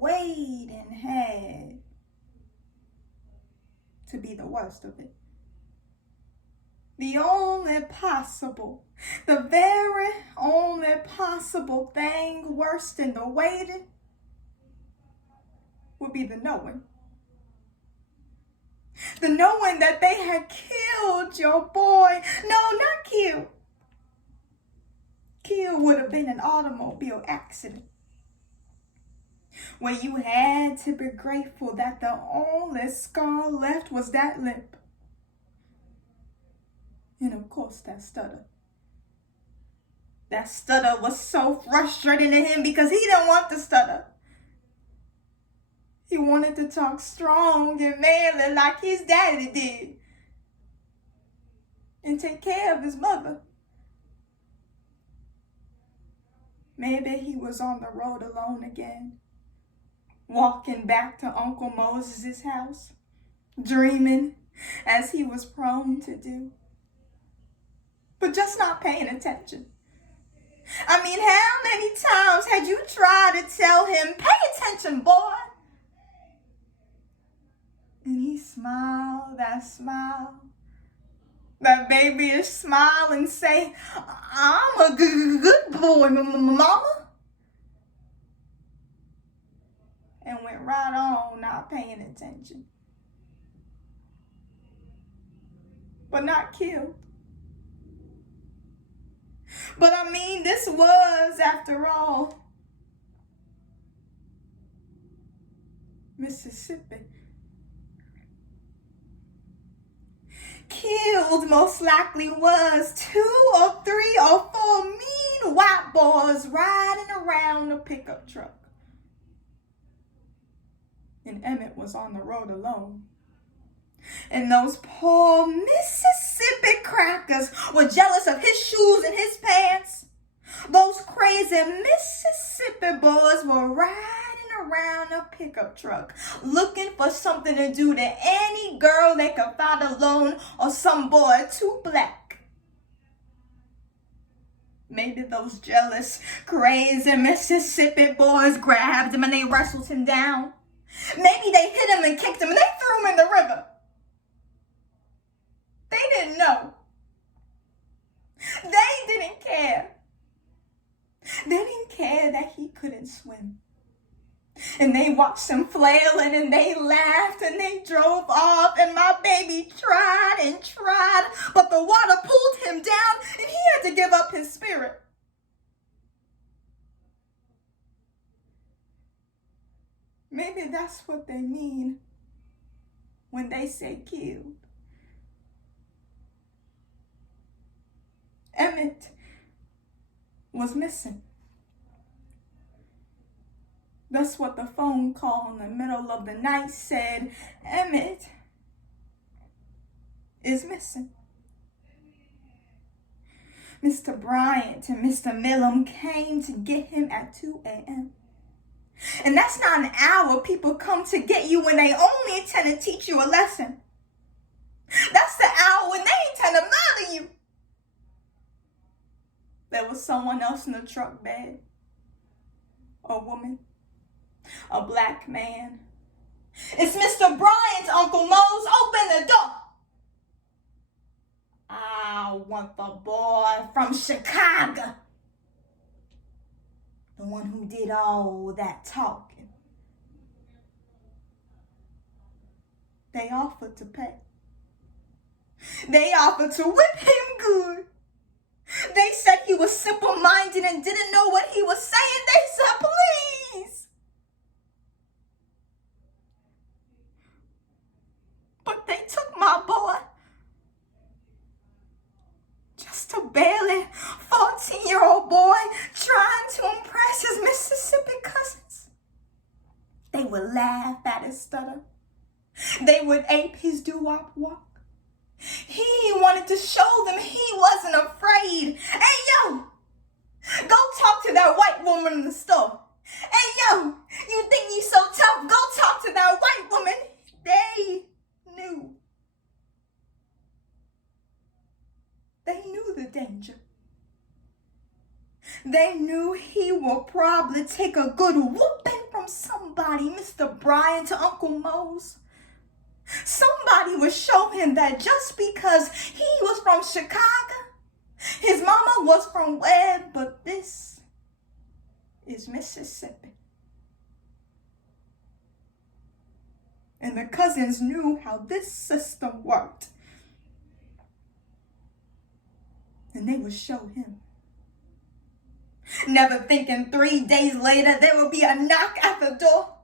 waiting had to be the worst of it. The only possible, the very only possible thing worse than the waiting would be the knowing. The knowing that they had killed your boy. No, not killed. Killed would have been an automobile accident, where you had to be grateful that the only scar left was that lip. And of course, that stutter. That stutter was so frustrating to him because he didn't want to stutter. He wanted to talk strong and manly like his daddy did, and take care of his mother. Maybe he was on the road alone again, walking back to Uncle Moses' house, dreaming as he was prone to do, but just not paying attention. I mean, how many times had you tried to tell him, pay attention, boy? And he smiled that smile, that babyish smile, and say, I'm a good boy, mama. And went right on not paying attention. But not killed. But I mean, this was, after all, Mississippi. Killed most likely was 2 or 3 or 4 mean white boys riding around a pickup truck. And Emmett was on the road alone. And those poor Mississippi crackers were jealous of his shoes and his pants. Those crazy Mississippi boys were riding around a pickup truck, looking for something to do to any girl they could find alone, or some boy too black. Maybe those jealous, crazy Mississippi boys grabbed him and they wrestled him down. Maybe they hit him and kicked him and they threw him in the river. They didn't know. They didn't care. They didn't care that he couldn't swim. And they watched him flailing and they laughed and they drove off, and my baby tried and tried, but the water pulled him down and he had to give up his spirit. Maybe that's what they mean when they say killed. Emmett was missing. That's what the phone call in the middle of the night said. Emmett is missing. Mr. Bryant and Mr. Millam came to get him at 2 a.m. And that's not an hour people come to get you when they only intend to teach you a lesson. That's the hour when they intend to murder you. There was someone else in the truck bed. A woman. A black man. It's Mr. Bryant, Uncle Mose. Open the door. I want the boy from Chicago. The one who did all that talking. They offered to pay. They offered to whip him good. They said he was simple-minded and didn't know what he was saying. They said, please. But they took my boy. Just a barely 14-year-old boy trying to impress his Mississippi cousins. They would laugh at his stutter. They would ape his doo-wop walk. He wanted to show them he wasn't afraid. Hey, yo, go talk to that white woman in the store. Hey, yo, you think you so tough? Go talk to that white woman. They knew. They knew the danger. They knew he would probably take a good whooping from from somebody, Mr. Brian, to Uncle Mose. Somebody would show him that just because he was from Chicago, his mama was from Webb, but this is Mississippi. And the cousins knew how this system worked. And they would show him. Never thinking 3 days later there would be a knock at the door.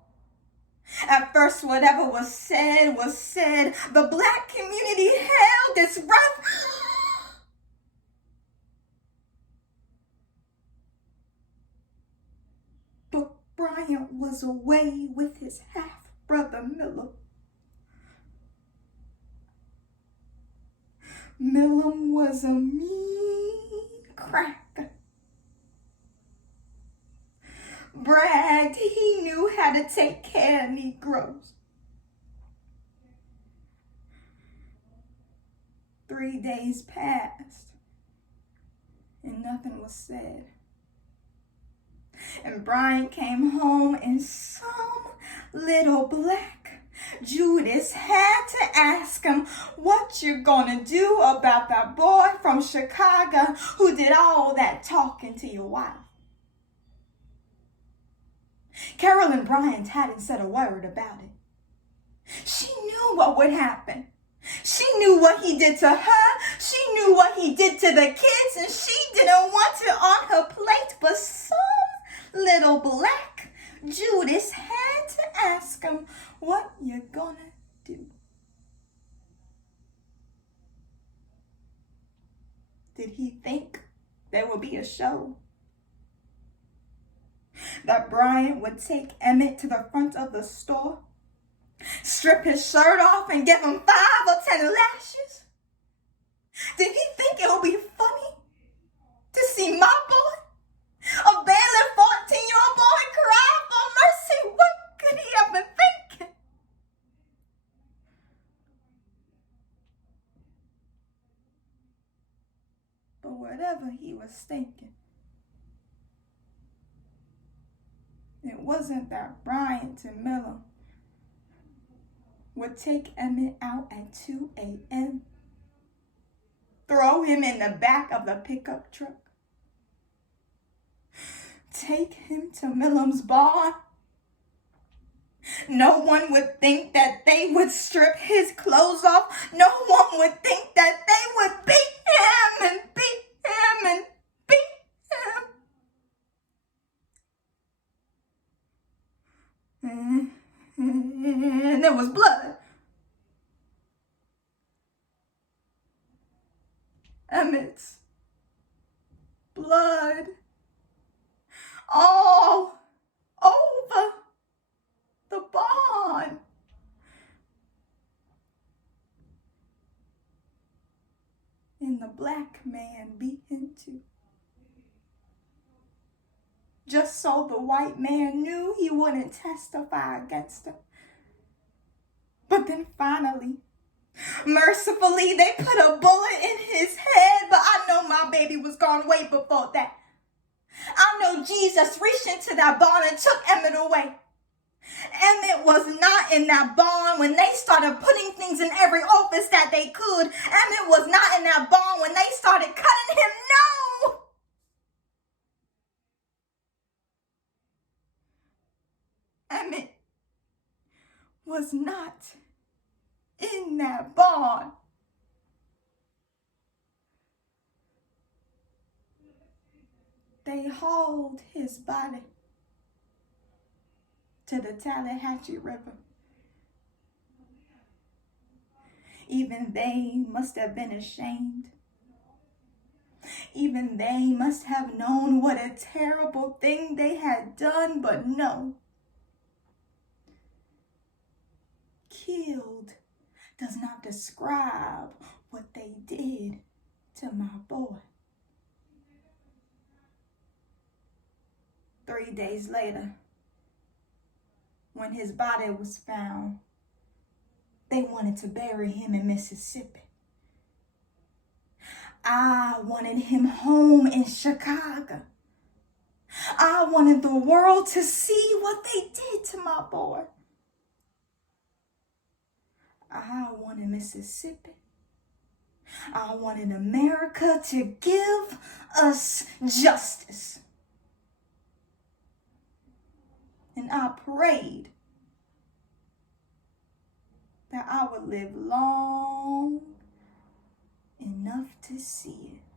At first, whatever was said was said. The black community held its breath. But Bryant was away with his half-brother Miller. Millum was a mean cracker. Bragged he knew how to take care of Negroes. 3 days passed and nothing was said. And Brian came home and some little black Judas had to ask him, what you gonna do about that boy from Chicago who did all that talking to your wife? Carolyn Bryant hadn't said a word about it. She knew what would happen. She knew what he did to her. She knew what he did to the kids, and she didn't want it on her plate. But some little black Judas had to ask him, what you gonna do? Did he think there would be a show? That Brian would take Emmett to the front of the store, strip his shirt off and give him 5 or 10 lashes? Did he think it would be funny to see my boy, a barely 14-year-old boy, cry for mercy? What could he have been thinking? But whatever he was thinking, it wasn't that Bryant and Miller would take Emmett out at 2 a.m., throw him in the back of the pickup truck, take him to Millum's barn. No one would think that they would strip his clothes off. No one would think that they would beat him and beat him and beat him. And there was blood. Emmett's blood all over the barn. And the black man beat him too. Just so the white man knew he wouldn't testify against him. But then finally, mercifully, they put a bullet in his head, but I know my baby was gone way before that. I know Jesus reached into that barn and took Emmett away. Emmett was not in that barn when they started putting things in every office that they could. Emmett was not in that barn when they started cutting him. No! Emmett was not in that barn. They hauled his body to the Tallahatchie River. Even they must have been ashamed. Even they must have known what a terrible thing they had done, but no. Killed does not describe what they did to my boy. 3 days later, when his body was found, they wanted to bury him in Mississippi. I wanted him home in Chicago. I wanted the world to see what they did to my boy. I wanted Mississippi. I wanted America to give us justice. And I prayed that I would live long enough to see it.